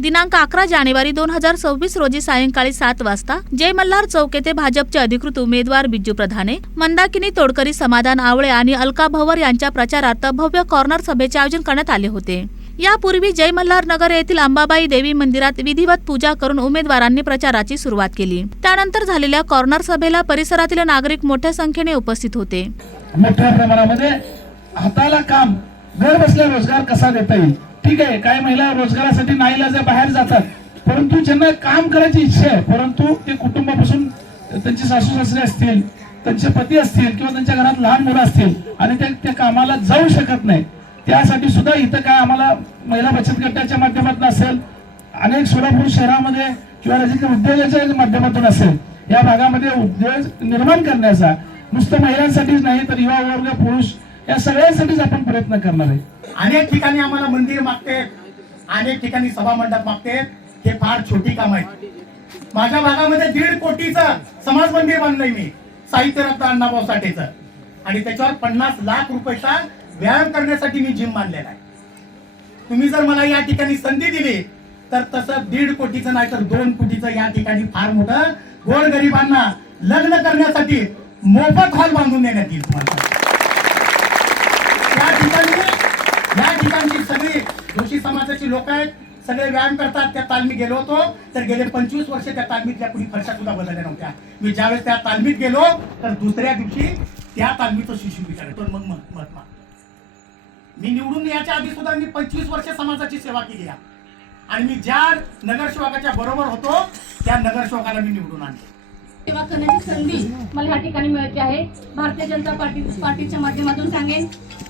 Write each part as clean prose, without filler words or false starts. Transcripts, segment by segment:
दिनांक 11 जानेवारी 2026 रोजी सायंकाळी 7 वाजता जय मल्हार चौक येथे भाजपचे अधिकृत उमेदवार बिज्जू प्रधाने, मंदाकिनी तोडकरी, समाधान आवळे आणि अलका भवर यांच्या प्रचारार्थ भव्य कॉर्नर सभेचे आयोजन करण्यात आले होते। यापूर्वी जय मल्हार नगर येथील अंबाबाई देवी मंदिरात विधिवत पूजा करून उमेदवारांनी प्रचाराची सुरुवात केली। त्यानंतर झालेल्या कॉर्नर सभेला परिसरातील नागरिक मोठ्या संख्येने उपस्थित होते। मोठ्या प्रमाणामध्ये हाताला काम, घर बसल्या रोजगार कसा देता येईल। ठीक आहे, काही महिला रोजगारासाठी नाईलाज बाहेर जातात, परंतु ज्यांना काम करायची इच्छा आहे, परंतु ते कुटुंबापासून त्यांचे सासू सासरे असतील, त्यांचे पती असतील किंवा त्यांच्या घरात लहान मुलं असतील आणि ते कामाला जाऊ शकत नाही, त्यासाठी सुद्धा इथं काय आम्हाला महिला बचत गटाच्या माध्यमातून असेल, अनेक सोलापूर शहरामध्ये किंवा राजकीय उद्योगाच्या माध्यमातून असेल, या भागामध्ये उद्योग निर्माण करण्याचा नुसतं महिलांसाठीच नाही तर युवा वर्ग, पुरुष या सगळ्यांसाठीच आपण प्रयत्न करणार आहे। अनेक ठिकाणी आम्हाला मंदिर मागते, अनेक ठिकाणी सभा मंडप मागते, हे फार छोटी काम आहे। माझ्या भागामध्ये 1.5 कोटीचं समाज मंदिर बांधलंय मी, साहित्य रत्न अण्णाभाऊ साठेचं, आणि त्याच्यावर 50 लाख रुपयाचा व्यायाम करण्यासाठी मी जिम बांधलेला आहे। तुम्ही जर मला या ठिकाणी संधी दिली तर तसं 1.5 कोटीचं नाही तर 2 कोटीचं या ठिकाणी फार मोठं गोरगरिबांना लग्न करण्यासाठी मोफत हॉल बांधून देण्यात येईल तुम्हाला। या ठिकाणची सगळी जोशी समाजाची लोक आहेत, सगळे व्यायाम करतात। त्या तालमीत गेलो होतो तर गेले 25 वर्ष त्या तालमीतल्या कुणी फरशा सुद्धा बदलल्या नव्हत्या। मी ज्यावेळेस त्या तालमीत गेलो तर दुसऱ्या दिवशी त्या तालमीचं शिशुविचार पण मग महात्मा मी निवडून याच्या आधी सुद्धा मी 25 वर्ष समाजाची सेवा केली आहे आणि मी ज्या नगरसेवकाच्या बरोबर होतो त्या नगरसेवकाला मी निवडून आणले। सेवा करण्याची संधी मला ह्या ठिकाणी मिळते आहे। भारतीय जनता पार्टीच्या माध्यमातून सांगेन,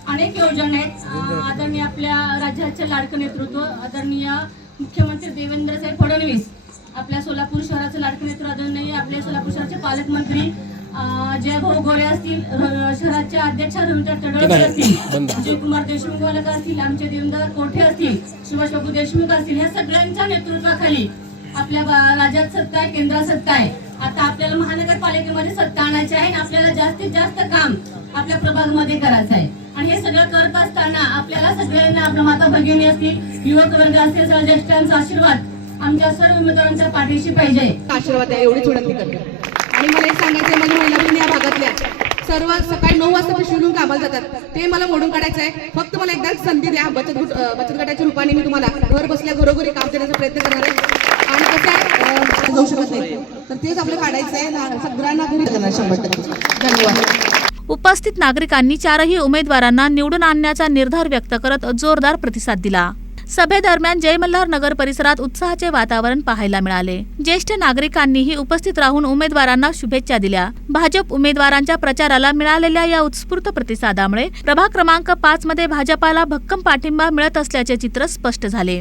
अनेक योजना आहेत। आदरणीय आपल्या राज्याचे लाडकं नेतृत्व आदरणीय मुख्यमंत्री देवेंद्र साहेब फडणवीस, आपल्या सोलापूर शहराचे लाडकं नेतृत्व आदरणीय आपल्या सोलापूर शहराचे पालकमंत्री जयभाऊ गोरे असतील, शहराचे अध्यक्ष रवींद्र तडळकर असतील, विजयकुमार देशमुख वालक असतील, आमचे देवेंद्र कोठे असतील, सुभाषबाबू देशमुख असतील, या सगळ्यांच्या नेतृत्वाखाली आपल्या राज्यात सत्ता आहे, केंद्रात सत्ता आहे। आता आपल्याला महानगरपालिकेमध्ये सत्ता आणायची आहे आणि आपल्याला जास्तीत जास्त काम आपल्या प्रभागामध्ये करायचं आहे। आणि हे सगळं करत असताना आपल्याला सगळ्यांना, आपल्या माता भगिनी असतील, युवक वर्ग असतील, सर्व ज्येष्ठांचा आशीर्वाद आमच्या सर्व उमेदवारांच्या पाठीशी पाहिजे। आशीर्वाद आहे एवढीच विनंती करते। आणि मला एक सांगायचं आहे, माझ्या महिला या भागातल्या सर्व सकाळी 9 वाजता पिशवीतून कामाला जातात, ते मला मोडून काढायचं आहे। फक्त मला एकदा संधी द्या, बचत गटाच्या रूपाने मी तुम्हाला घर बसल्या घरोघरी काम देण्याचा प्रयत्न करणार आहे। आणि कसं आहे, जाऊ शकत नाही तर तेच आपलं काढायचं आहे, सगळ्यांना घरी करणार 100%। धन्यवाद। उपस्थित नागरिकांनी चारही उमेदवारांना निवडून आणण्याचा निर्धार व्यक्त करत जोरदार प्रतिसाद दिला। सभेदरम्यान जय मल्हार नगर परिसरात उत्साहाचे वातावरण पाहायला मिळाले। ज्येष्ठ नागरिकांनीही उपस्थित राहून उमेदवारांना शुभेच्छा दिल्या। भाजप उमेदवारांच्या प्रचाराला मिळालेल्या या उत्स्फूर्त प्रतिसादामुळे प्रभाग क्रमांक 5 मध्ये भाजपाला भक्कम पाठिंबा मिळत असल्याचे चित्र स्पष्ट झाले।